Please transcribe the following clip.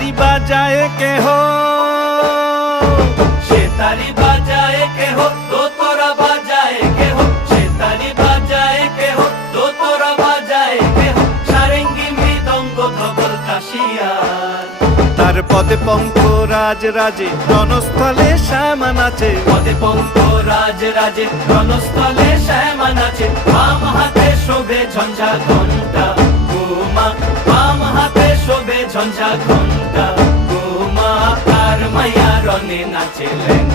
তারি বাজায় কেহ, সে তারি বাজায় কেহ, দোতরা বাজায় কেহ, সে তারি বাজায় কেহ, দোতরা বাজায় কেহ, সারেঙ্গি মৃদঙ্গ ধবল কাশিয়ার। তার পদে পঙ্ক রাজ রাজে, রণস্থলে শ্যামা নাচে। পদে পঙ্ক রাজ রাজে, রণস্থলে শ্যামা নাচে। বাম হাতে শোভে ঝঞ্ঝা ঘণ্টা গোমা, বাম হাতে শোভে ঝঞ্ঝা ঘণ্টা গোমা। আর মাইয়া রনে নাচেলেন।